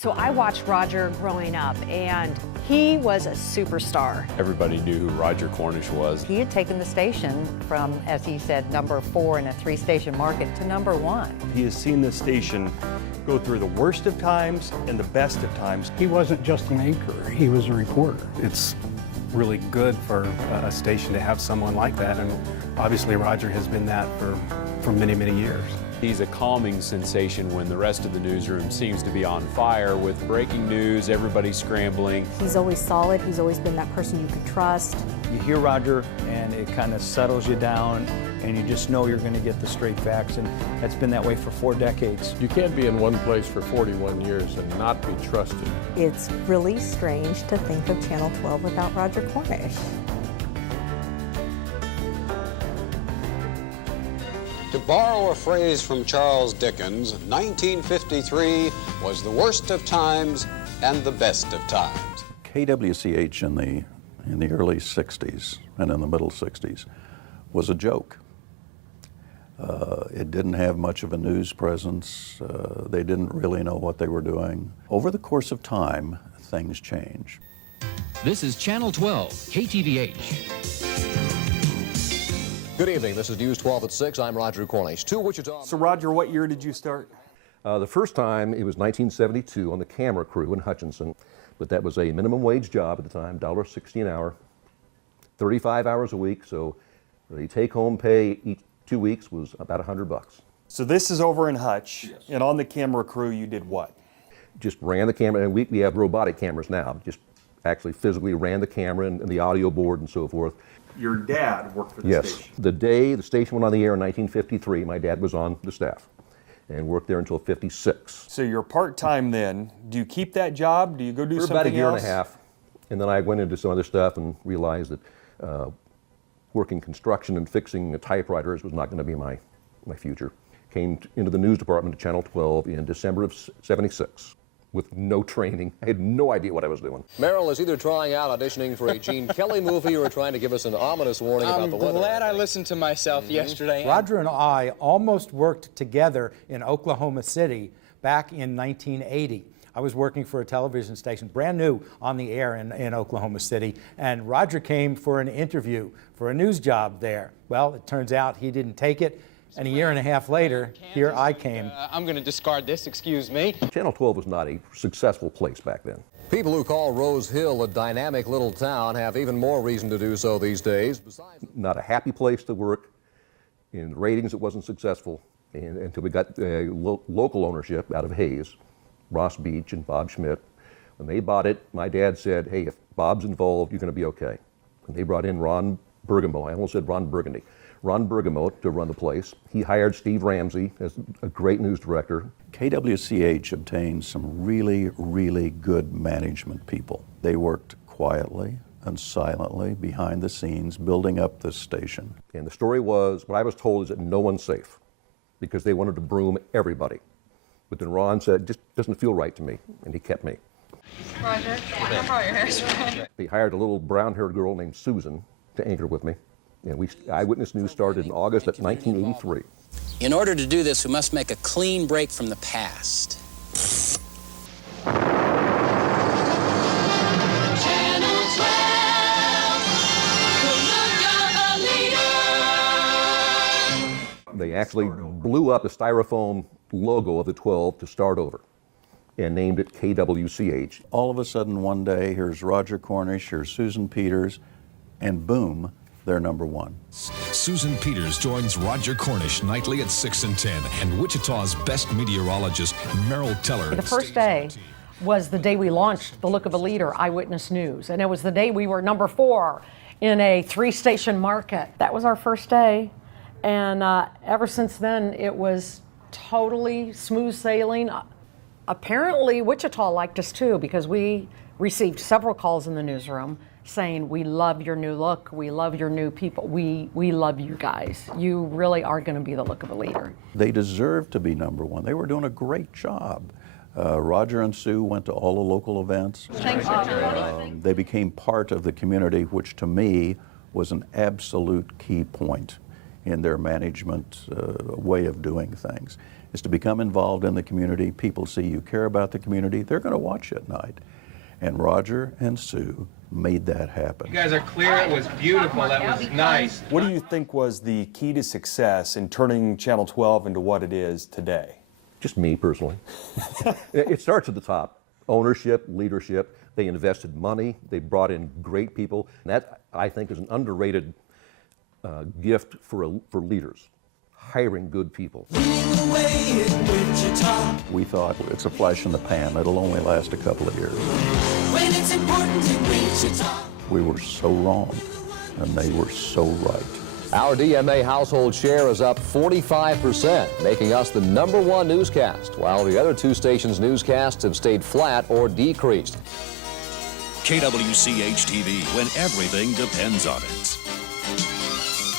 So I watched Roger growing up, and he was a superstar. Everybody knew who Roger Cornish was. He had taken the station from, as he said, number 4 in a 3-station market to number 1. He has seen this station go through the worst of times and the best of times. He wasn't just an anchor, he was a reporter. It's really good for a station to have someone like that, and obviously Roger has been that for many, many years. He's a calming sensation when the rest of the newsroom seems to be on fire with breaking news, everybody scrambling. He's always solid. He's always been that person you can trust. You hear Roger and it kind of settles you down and you just know you're going to get the straight facts, and that's been that way for 4 decades. You can't be in one place for 41 years and not be trusted. It's really strange to think of Channel 12 without Roger Cornish. To borrow a phrase from Charles Dickens, 1953 was the worst of times and the best of times. KWCH in the early 60s and in the middle 60s was a joke. It didn't have much of a news presence. They didn't really know what they were doing. Over the course of time, things change. This is Channel 12, KTVH. Good evening. This is News 12 at 6. I'm Roger Cornish. To Wichita. So Roger, what year did you start? The first time, it was 1972 on the camera crew in Hutchinson, but that was a minimum wage job at the time, $1.60 an hour, 35 hours a week, so the take-home pay each 2 weeks was about $100. So this is over in Hutch, yes. And on the camera crew you did what? Just ran the camera, and we have robotic cameras now, just actually physically ran the camera and the audio board and so forth. Your dad worked for the station? Yes. The day the station went on the air in 1953, my dad was on the staff and worked there until 56. So you're part-time then. Do you keep that job? Do you go do for something else? About a year and a half. And then I went into some other stuff and realized that working construction and fixing typewriters was not going to be my future. Came into the news department at Channel 12 in December of '76. With no training. I had no idea what I was doing. Merrill is either trying out auditioning for a Gene Kelly movie or trying to give us an ominous warning about the weather. I'm glad I listened to myself yesterday. Roger and I almost worked together in Oklahoma City back in 1980. I was working for a television station, brand new on the air in Oklahoma City, and Roger came for an interview for a news job there. Well, it turns out he didn't take it. And a year and a half later, here I came. I'm going to discard this, excuse me. Channel 12 was not a successful place back then. People who call Rose Hill a dynamic little town have even more reason to do so these days. Besides, not a happy place to work. In ratings, it wasn't successful until we got local ownership out of Hayes, Ross Beach and Bob Schmidt. When they bought it, my dad said, hey, if Bob's involved, you're going to be okay. And they brought in Ron Bergamo. I almost said Ron Burgundy. Ron Bergamo to run the place. He hired Steve Ramsey as a great news director. KWCH obtained some really, really good management people. They worked quietly and silently behind the scenes, building up this station. And the story was, what I was told is that no one's safe because they wanted to broom everybody. But then Ron said, just doesn't feel right to me, and he kept me. Roger, how far your hair's right? They hired a little brown-haired girl named Susan to anchor with me. And Eyewitness News started in August of 1983. In order to do this, we must make a clean break from the past. They actually blew up the styrofoam logo of the 12 to start over and named it KWCH. All of a sudden one day, here's Roger Cornish, here's Susan Peters, and boom, they're number 1. Susan Peters joins Roger Cornish nightly at 6 and 10, and Wichita's best meteorologist, Merrill Teller. The first day was the day we launched The Look of a Leader, Eyewitness News, and it was the day we were number 4 in a 3-station market. That was our first day, and ever since then, it was totally smooth sailing. Apparently, Wichita liked us too, because we received several calls in the newsroom saying, we love your new look, we love your new people, we love you guys. You really are going to be the look of a leader. They deserved to be number 1. They were doing a great job. Roger and Sue went to all the local events. Thanks, Roger. They became part of the community, which to me was an absolute key point in their management way of doing things. is to become involved in the community. People see you care about the community, they're going to watch you at night. And Roger and Sue made that happen. You guys are clear. It was beautiful. That was nice. What do you think was the key to success in turning Channel 12 into what it is today? Just me personally. It starts at the top. Ownership, leadership. They invested money. They brought in great people. And that, I think, is an underrated gift for leaders. Hiring good people. We thought it's a flash in the pan. It'll only last a couple of years. When it's important in Wichita. We were so wrong, and they were so right. Our DMA household share is up 45%, making us the #1 newscast, while the other two stations' newscasts have stayed flat or decreased. KWCH TV, when everything depends on it.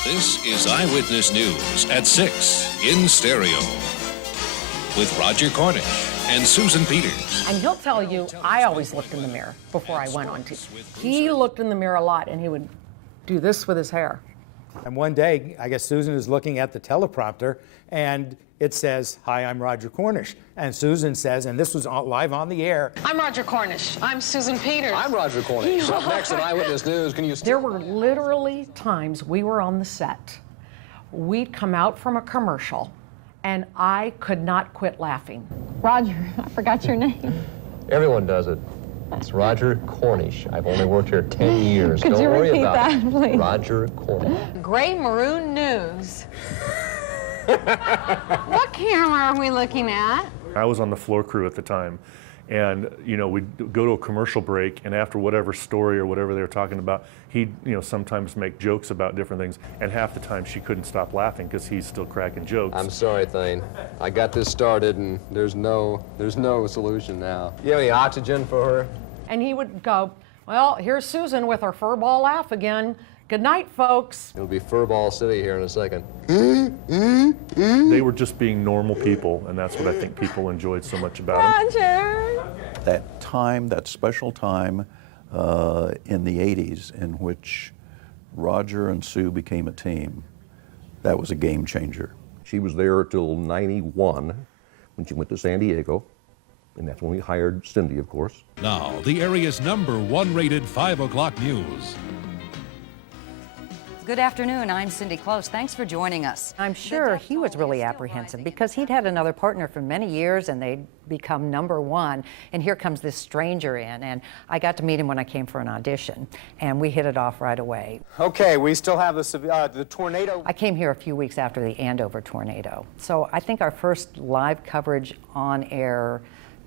This is Eyewitness News at 6 in stereo with Roger Cornish and Susan Peters. And he'll tell you, I always looked in the mirror before I went on TV. He looked in the mirror a lot, and he would do this with his hair. And one day, I guess Susan is looking at the teleprompter, and it says, "Hi, I'm Roger Cornish." And Susan says, and this was live on the air, I'm Roger Cornish. I'm Susan Peters. I'm Roger Cornish. Up next in Eyewitness News, can you... There were literally times we were on the set. We'd come out from a commercial, and I could not quit laughing. Roger, I forgot your name. Everyone does it. It's Roger Cornish. I've only worked here 10 years. Could Don't you worry repeat about that, it. please? Roger Cornish. Gray Maroon News. What camera are we looking at? I was on the floor crew at the time, and we'd go to a commercial break, and after whatever story or whatever they were talking about, he'd sometimes make jokes about different things, and half the time she couldn't stop laughing because he's still cracking jokes. I'm sorry, Thane. I got this started, and there's no solution now. You have any oxygen for her? And he would go, "Well, here's Susan with her furball laugh again. Good night, folks." It'll be Furball City here in a second. They were just being normal people, and that's what I think people enjoyed so much about them. Roger! That time, that special time in the 80s in which Roger and Sue became a team, that was a game changer. She was there till 91 when she went to San Diego, and that's when we hired Cindy, of course. Now, the area's #1 rated 5 o'clock news. Good afternoon, I'm Cindy Close. Thanks for joining us. I'm sure he was really apprehensive because he'd had another partner for many years and they'd become #1. And here comes this stranger in. And I got to meet him when I came for an audition. And we hit it off right away. Okay, we still have the tornado. I came here a few weeks after the Andover tornado. So I think our first live coverage on air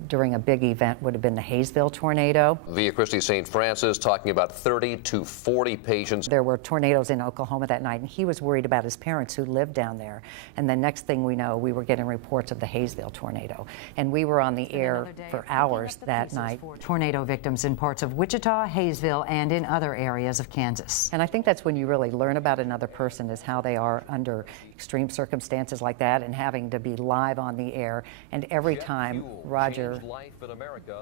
during a big event would have been the Hayesville tornado. Via Christi St. Francis talking about 30 to 40 patients. There were tornadoes in Oklahoma that night, and he was worried about his parents who lived down there. And the next thing we know, we were getting reports of the Hayesville tornado. And we were on the air for hours that night. Tornado victims in parts of Wichita, Hayesville, and in other areas of Kansas. And I think that's when you really learn about another person, is how they are under extreme circumstances like that and having to be live on the air. And every time Roger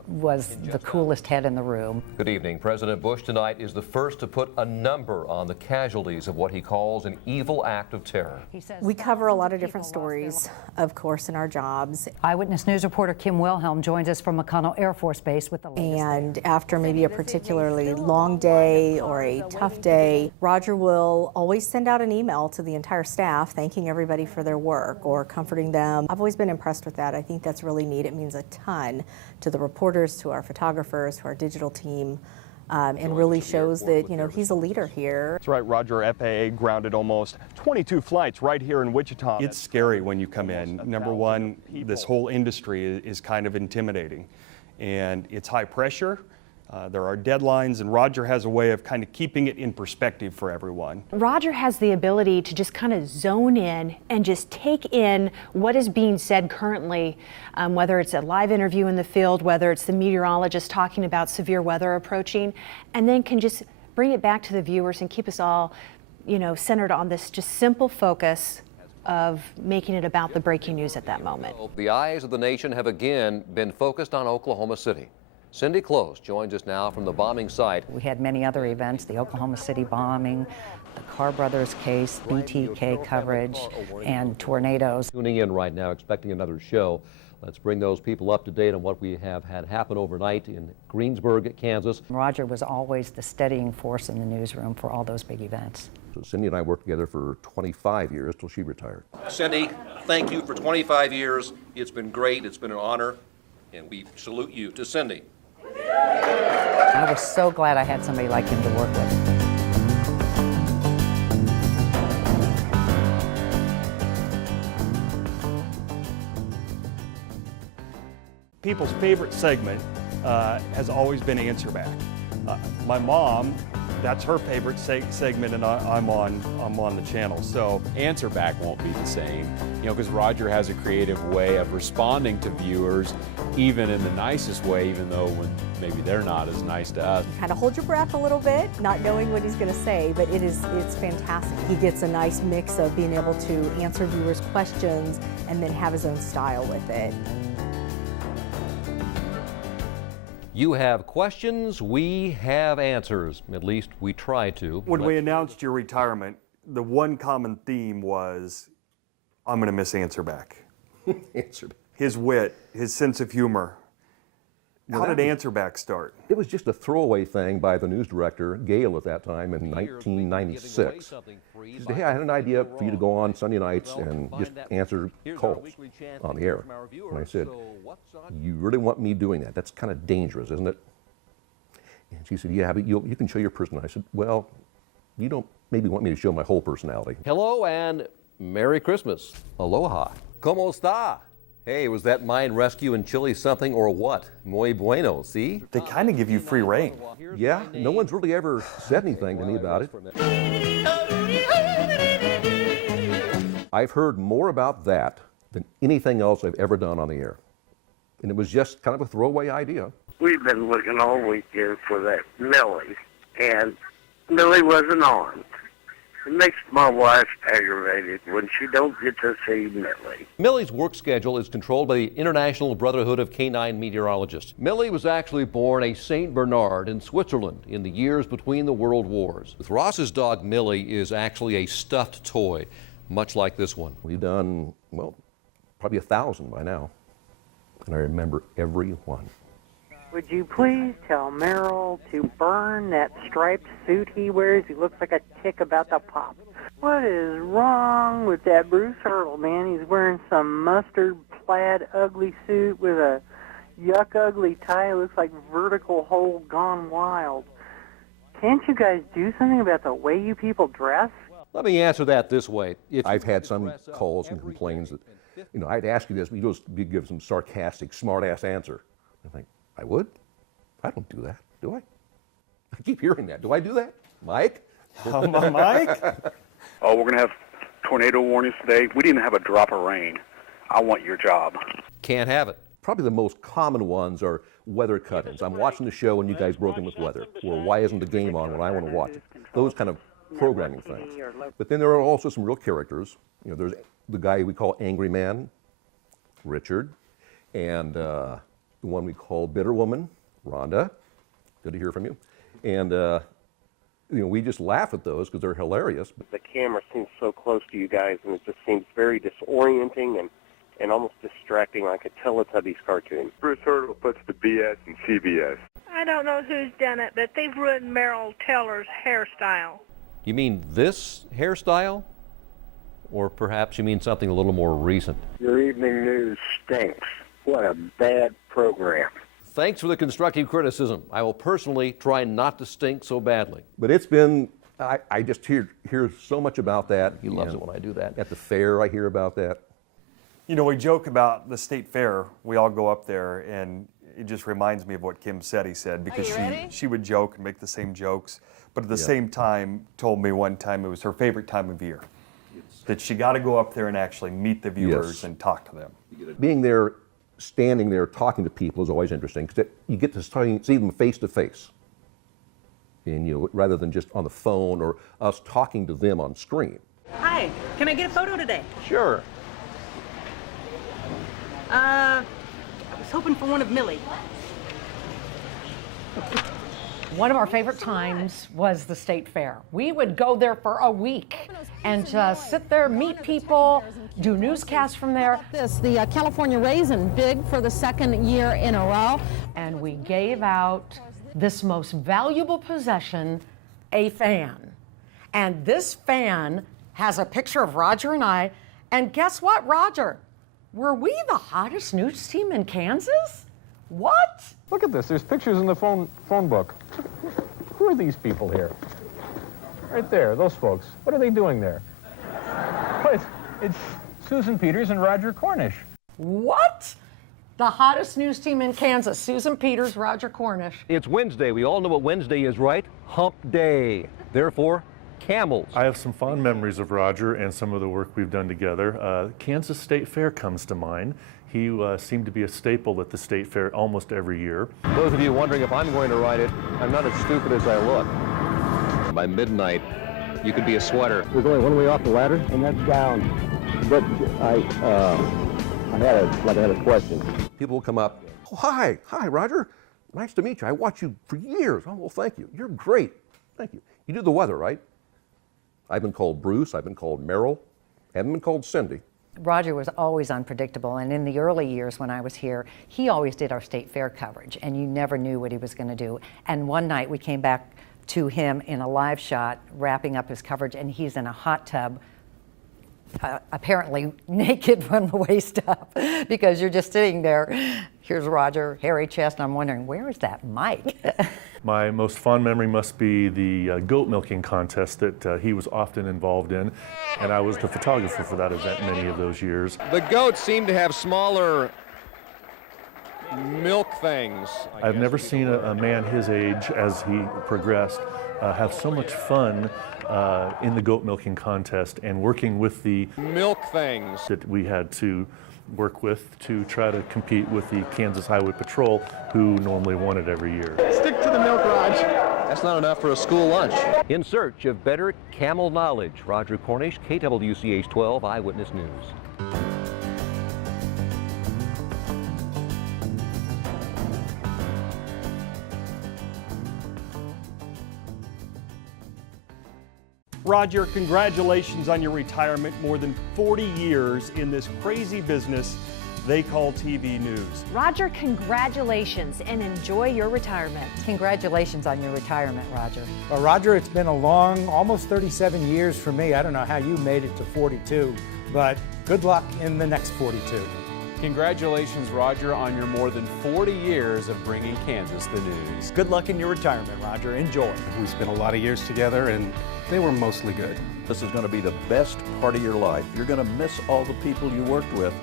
was the coolest head in the room. Good evening. President Bush tonight is the first to put a number on the casualties of what he calls an evil act of terror. We cover a lot of different stories, of course, in our jobs. Eyewitness News reporter Kim Wilhelm joins us from McConnell Air Force Base with the latest. And after maybe a particularly long day or a tough day, Roger will always send out an email to the entire staff thanking everybody for their work or comforting them. I've always been impressed with that. I think that's really neat. It means a ton to the reporters, to our photographers, to our digital team, and really shows that, he's a leader here. That's right, Roger. FAA grounded almost 22 flights right here in Wichita. It's scary when you come in. #1, this whole industry is kind of intimidating, and it's high pressure. There are deadlines, and Roger has a way of kind of keeping it in perspective for everyone. Roger has the ability to just kind of zone in and just take in what is being said currently, whether it's a live interview in the field, whether it's the meteorologist talking about severe weather approaching, and then can just bring it back to the viewers and keep us all, centered on this just simple focus of making it about the breaking news at that moment. The eyes of the nation have again been focused on Oklahoma City. Cindy Close joins us now from the bombing site. We had many other events, the Oklahoma City bombing, the Carr brothers case, BTK coverage, and tornadoes. Tuning in right now, expecting another show. Let's bring those people up to date on what we have had happen overnight in Greensburg, Kansas. Roger was always the steadying force in the newsroom for all those big events. So Cindy and I worked together for 25 years till she retired. Cindy, thank you for 25 years. It's been great. It's been an honor, and we salute you. To Cindy. I was so glad I had somebody like him to work with. People's favorite segment has always been Answer Back. My mom, that's her favorite segment, and I'm on the channel. So Answer Back won't be the same, because Roger has a creative way of responding to viewers, even in the nicest way, even though when maybe they're not as nice to us. Kind of hold your breath a little bit, not knowing what he's going to say, but it's fantastic. He gets a nice mix of being able to answer viewers' questions and then have his own style with it. You have questions, we have answers. At least we try to. when we announced your retirement, the one common theme was, I'm going to miss Answer Back. Answer Back. His wit, his sense of humor. How did Answer Back start? It was just a throwaway thing by the news director, Gail, at that time in 1996. She said, hey, I had an idea for you to go on Sunday nights and just answer calls on the air. And I said, you really want me doing that? That's kind of dangerous, isn't it? And she said, yeah, but you can show your personality. I said, well, you don't maybe want me to show my whole personality. Hello and Merry Christmas. Aloha. ¿Cómo está? Hey, was that mine rescue and chili something or what? Muy bueno, see? They kind of give you free reign. Yeah, no one's really ever said anything to me about it. I've heard more about that than anything else I've ever done on the air. And it was just kind of a throwaway idea. We've been looking all weekend for that Millie, and Millie wasn't on. It makes my wife aggravated when she don't get to see Millie. Millie's work schedule is controlled by the International Brotherhood of Canine Meteorologists. Millie was actually born a St. Bernard in Switzerland in the years between the world wars. With Ross's dog, Millie is actually a stuffed toy, much like this one. We've done, well, probably 1,000 by now. And I remember every one. Would you please tell Merrill to burn that striped suit he wears? He looks like a tick about to pop. What is wrong with that Bruce Hurdle, man? He's wearing some mustard plaid ugly suit with a yuck ugly tie. It looks like Vertical Hole gone wild. Can't you guys do something about the way you people dress? Let me answer that this way. I've had some calls and complaints that, I'd ask you this, but you'd give some sarcastic, smart-ass answer. I think, I would? I don't do that, do I? I keep hearing that. Do I do that? Mike? Mike? Oh, we're going to have tornado warnings today. We didn't have a drop of rain. I want your job. Can't have it. Probably the most common ones are weather cut-ins. I'm watching the show and you guys broke in with weather. Or why isn't the game on when I want to watch it? Those kind of programming things. But then there are also some real characters. There's the guy we call Angry Man, Richard, and the one we call Bitter Woman, Rhonda. Good to hear from you. And we just laugh at those because they're hilarious. The camera seems so close to you guys, and it just seems very disorienting and almost distracting, like a Teletubbies cartoon. Bruce Hurdle puts the BS in CBS. I don't know who's done it, but they've ruined Merrill Teller's hairstyle. You mean this hairstyle? Or perhaps you mean something a little more recent? Your evening news stinks. What a bad program. Thanks for the constructive criticism. I will personally try not to stink so badly. But it's been, I just hear so much about that. He loves it when I do that. At the fair, I hear about that. We joke about the state fair. We all go up there, and it just reminds me of what Kim Setti said, because she would joke and make the same jokes, but at the same time told me one time it was her favorite time of year. That she got to go up there and actually meet the viewers and talk to them. Being there, standing there, talking to people is always interesting because you get to see them face to face, and rather than just on the phone or us talking to them on screen. Hi, can I get a photo today? Sure. I was hoping for one of Millie. One of our favorite times was the state fair. We would go there for a week and just sit there, meet people, do newscasts from there. The California Raisin, big for the second year in a row. And we gave out this most valuable possession, a fan. And this fan has a picture of Roger and I. And guess what, Roger? Were we the hottest news team in Kansas? What? Look at this. There's pictures in the phone book. Who are these people here? Right there, those folks. What are they doing there? Oh, it's Susan Peters and Roger Cornish. What? The hottest news team in Kansas, Susan Peters, Roger Cornish. It's Wednesday. We all know what Wednesday is, right? Hump day. Therefore, camels. I have some fond memories of Roger and some of the work we've done together. Kansas State Fair comes to mind. He seemed to be a staple at the State Fair almost every year. Those of you wondering if I'm going to ride it, I'm not as stupid as I look. By midnight, you could be a sweater. We're going one way off the ladder, and that's down. But I had a question. People will come up, oh, hi, Roger. Nice to meet you. I watched you for years. Oh, well, thank you. You're great. Thank you. You do the weather, right? I've been called Bruce. I've been called Merrill. Haven't been called Cindy. Roger was always unpredictable, and in the early years when I was here, he always did our state fair coverage, and you never knew what he was going to do. And one night we came back to him in a live shot, wrapping up his coverage, and he's in a hot tub, apparently naked from the waist up, because you're just sitting there. Here's Roger, hairy chest, and I'm wondering, where is that mic? My most fond memory must be the goat milking contest that he was often involved in, and I was the photographer for that event many of those years. The goats seem to have smaller milk things. I've never seen a man his age, as he progressed, have so much fun in the goat milking contest and working with the milk things that we had to work with to try to compete with the Kansas Highway Patrol, who normally won it every year. Stick to the milk, Raj. That's not enough for a school lunch. In search of better camel knowledge, Roger Cornish, KWCH 12 Eyewitness News. Roger, congratulations on your retirement. More than 40 years in this crazy business they call TV news. Roger, congratulations and enjoy your retirement. Congratulations on your retirement, Roger. Well, Roger, it's been a long, almost 37 years for me. I don't know how you made it to 42, but good luck in the next 42. Congratulations, Roger, on your more than 40 years of bringing Kansas the news. Good luck in your retirement, Roger. Enjoy. We spent a lot of years together, and they were mostly good. This is going to be the best part of your life. You're going to miss all the people you worked with,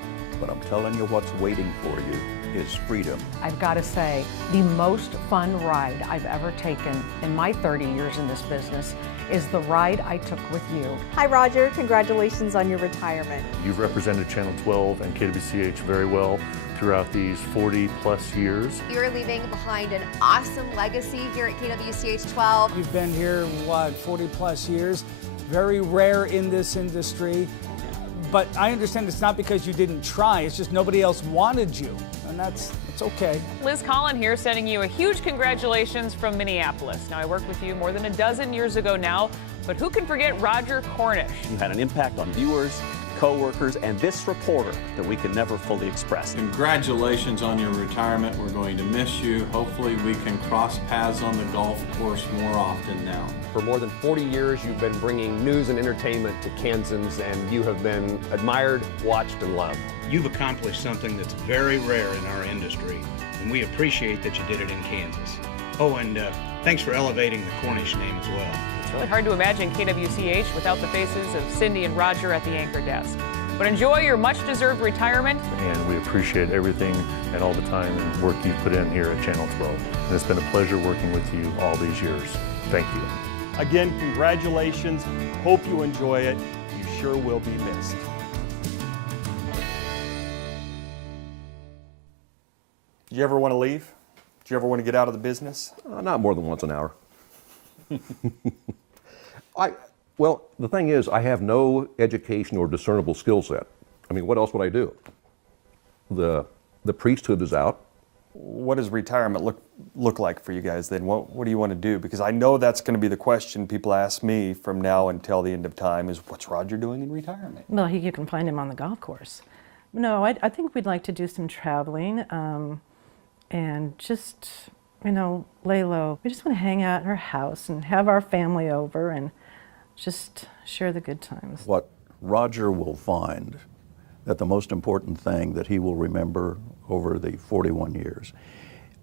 but I'm telling you what's waiting for you is freedom. I've got to say, the most fun ride I've ever taken in my 30 years in this business is the ride I took with you. Hi, Roger. Congratulations on your retirement. You've represented Channel 12 and KWCH very well throughout these 40-plus years. You're leaving behind an awesome legacy here at KWCH 12. You've been here, 40-plus years. Very rare in this industry. But I understand it's not because you didn't try, it's just nobody else wanted you. And it's okay. Liz Collin here sending you a huge congratulations from Minneapolis. Now, I worked with you more than a dozen years ago now, but who can forget Roger Cornish? You had an impact on viewers, co-workers, and this reporter that we can never fully express. Congratulations on your retirement. We're going to miss you. Hopefully we can cross paths on the golf course more often now. For more than 40 years, you've been bringing news and entertainment to Kansans, and you have been admired, watched, and loved. You've accomplished something that's very rare in our industry, and we appreciate that you did it in Kansas. Oh, and thanks for elevating the Cornish name as well. It's really hard to imagine KWCH without the faces of Cindy and Roger at the anchor desk. But enjoy your much-deserved retirement. And we appreciate everything and all the time and work you've put in here at Channel 12. And it's been a pleasure working with you all these years. Thank you. Again, congratulations. Hope you enjoy it. You sure will be missed. Did you ever want to leave? Did you ever want to get out of the business? Not more than once an hour. Well, the thing is, I have no education or discernible skill set. I mean, what else would I do? The priesthood is out. what does retirement look like for you guys then? What do you want to do? Because I know that's going to be the question people ask me from now until the end of time is, what's Roger doing in retirement? Well, you can find him on the golf course. No, I think we'd like to do some traveling and just, you know, lay low. We just want to hang out in our house and have our family over and just share the good times. What Roger will find that the most important thing that he will remember over the 41 years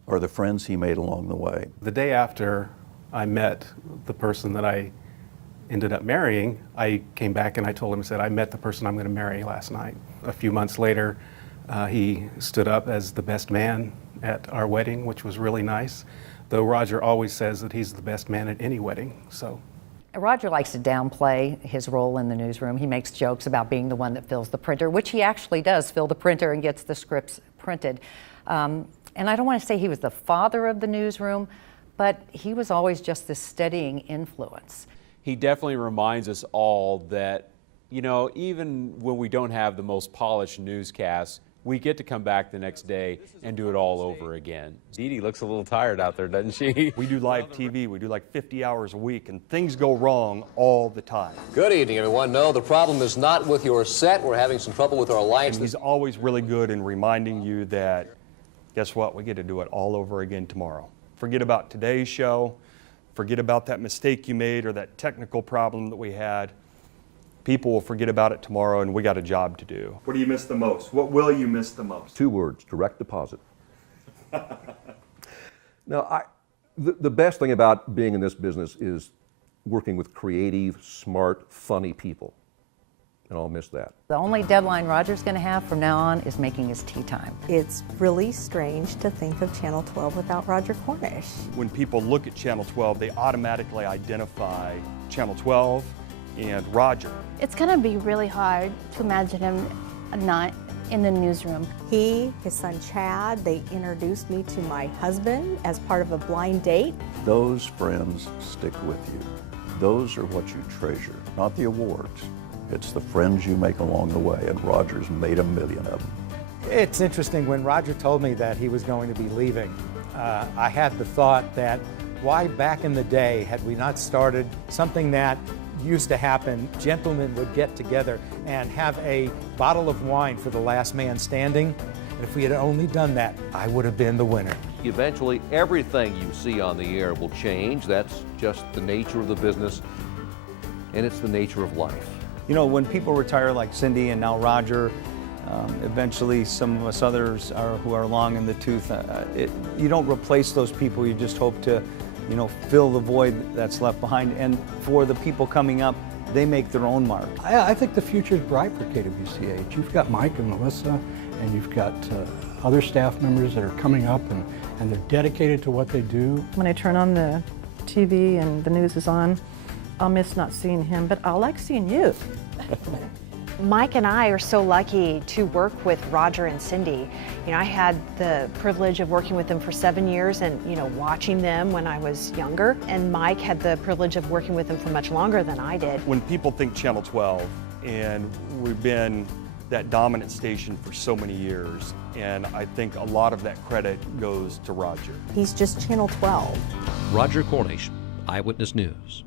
are the friends he made along the way. The day after I met the person that I ended up marrying, I came back and I told him, I said, I met the person I'm going to marry last night. A few months later, he stood up as the best man at our wedding, which was really nice, though Roger always says that he's the best man at any wedding. So. Roger likes to downplay his role in the newsroom. He makes jokes about being the one that fills the printer, which he actually does fill the printer and gets the scripts printed. And I don't want to say he was the father of the newsroom, but he was always just this steadying influence. He definitely reminds us all that, you know, even when we don't have the most polished newscasts, we get to come back the next day and do it all over again. Dee Dee looks a little tired out there, doesn't she? We do live TV, we do like 50 hours a week, and things go wrong all the time. Good evening, everyone. No, the problem is not with your set. We're having some trouble with our lights. And he's always really good in reminding you that, guess what, we get to do it all over again tomorrow. Forget about today's show, forget about that mistake you made or that technical problem that we had. People will forget about it tomorrow, and we got a job to do. What do you miss the most? What will you miss the most? 2 words, direct deposit. Now, the best thing about being in this business is working with creative, smart, funny people, and I'll miss that. The only deadline Roger's going to have from now on is making his tea time. It's really strange to think of Channel 12 without Roger Cornish. When people look at Channel 12, they automatically identify Channel 12 and Roger. It's going to be really hard to imagine him not in the newsroom. He, his son Chad, they introduced me to my husband as part of a blind date. Those friends stick with you. Those are what you treasure, not the awards. It's the friends you make along the way, and Roger's made a million of them. It's interesting, when Roger told me that he was going to be leaving, I had the thought that why back in the day had we not started something that used to happen? Gentlemen would get together and have a bottle of wine for the last man standing. And if we had only done that, I would have been the winner. Eventually, everything you see on the air will change. That's just the nature of the business, and it's the nature of life. You know, when people retire like Cindy and now Roger, eventually some of us others who are long in the tooth, you don't replace those people. You just hope to, you know, fill the void that's left behind. And for the people coming up, they make their own mark. I think the future is bright for KWCH. You've got Mike and Melissa, and you've got other staff members that are coming up, and they're dedicated to what they do. When I turn on the TV and the news is on, I'll miss not seeing him, but I'll like seeing you. Mike and I are so lucky to work with Roger and Cindy. You know, I had the privilege of working with them for 7 years and, you know, watching them when I was younger. And Mike had the privilege of working with them for much longer than I did. When people think Channel 12, and we've been that dominant station for so many years, and I think a lot of that credit goes to Roger. He's just Channel 12. Roger Cornish, Eyewitness News.